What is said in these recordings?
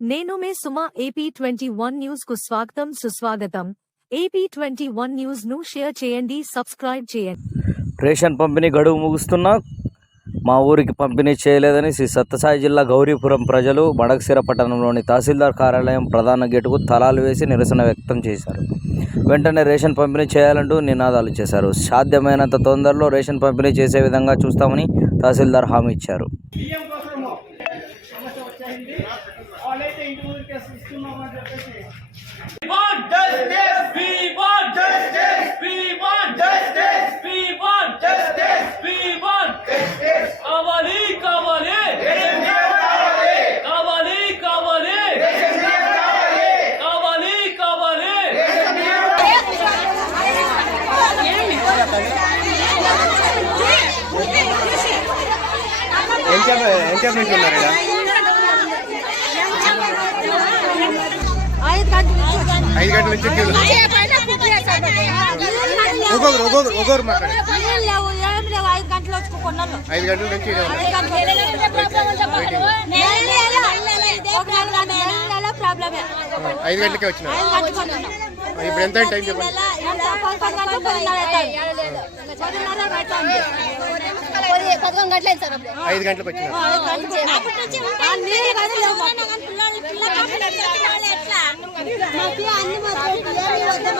నేను మే Suma AP twenty one న్యూస్కు స్వాగతం సుస్వాగతం. ఏపీ ట్వంటీ వన్ న్యూస్ను షేర్ చేయండి సబ్స్క్రైబ్ చేయండి. రేషన్ పంపిణీ గడువు ముగుస్తున్నా మా ఊరికి పంపిణీ చేయలేదని శ్రీ సత్యసాయి జిల్లా గౌరీపురం ప్రజలు మడకసిర పట్టణంలోని తహసీల్దార్ కార్యాలయం ప్రధాన గేటుకు తలాలు వేసి నిరసన వ్యక్తం చేశారు. వెంటనే రేషన్ పంపిణీ చేయాలంటూ నినాదాలు చేశారు. సాధ్యమైనంత తొందరలో రేషన్ పంపిణీ చేసే విధంగా చూస్తామని తహసీల్దార్ హామీ ఇచ్చారు. ఇంటి ముందుకు ఇస్తున్నామని చెప్పేసి We want justice. We want justice. We want justice. We want ఐదు గంటల నుంచి ఒక్కొక్కరు ఒక్కొక్కరు ఒక్కొక్కరు మాట్లాడు ఏం లేవు ఏం లేవు ఐదు గంటలు వచ్చి కొన్నాను ఐదు గంటల నుంచి. ఐదు ఐదు గంటలకే ఐదు గంటలకు కొన్నాను. ఇప్పుడు ఎంత టైం చెప్పండి ఎంత? పది పది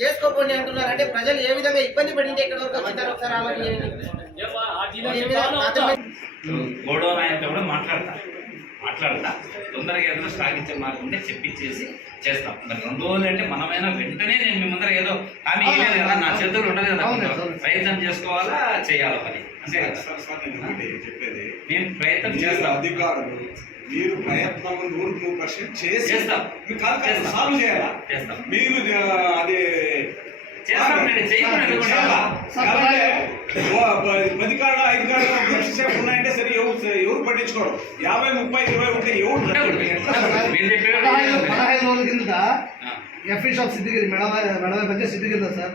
చేసుకోకండి అంటున్నారు అంటే ప్రజలు ఏ విధంగా ఇబ్బంది పడింది ఇక్కడ వరకు వచ్చింటారు ఒకసారి ఆలోచించండి. గొడవ ఆయనతో కూడా మాట్లాడతా. మాట్లాడతా. తొందరగా ఏదో స్టాక్ ఇచ్చే మార్గం ఉంటే చెప్పించేసి చేస్తాం. మరి రెండు రోజులు అంటే మనమైనా వెంటనే నేను మీ ముందర ఏదో హామీ ఇవ్వలేదు కదా నా చేతులు ఉండదు కదా ప్రయత్నం చేసుకోవాలా చేయాలా పని? అంతే కదా? చెప్పేది. నేను ప్రయత్నం చేస్తాం. అధికారులు మీరు ప్రయత్నం నూరు నూరు పర్సెంట్ చేసి చేస్తాం. సాల్వ్ చేయాలా? చేస్తాం. మీరు అది చేస్తాం నేను చేయకుండా ఎందుకు చాలా. ఉంటాను? కాబట్టి ఓ ప- పది కాడ ఐదు కాడ సేపు ఉన్నాయంటే సరే ఎవరు ఎవరు పట్టించుకోరు యాభై ముప్పై ఇరవై ఉంటే ఎవరు ఉండకూడదు. మీరు చెప్పేవాడు పదహైదు పదహైదు రోజుల కిందట ఆ. ఎఫ్ఈ షాప్ సిద్ధిగిరి మెడవ మెడవ మధ్య సిద్ధిగిరిలో సార్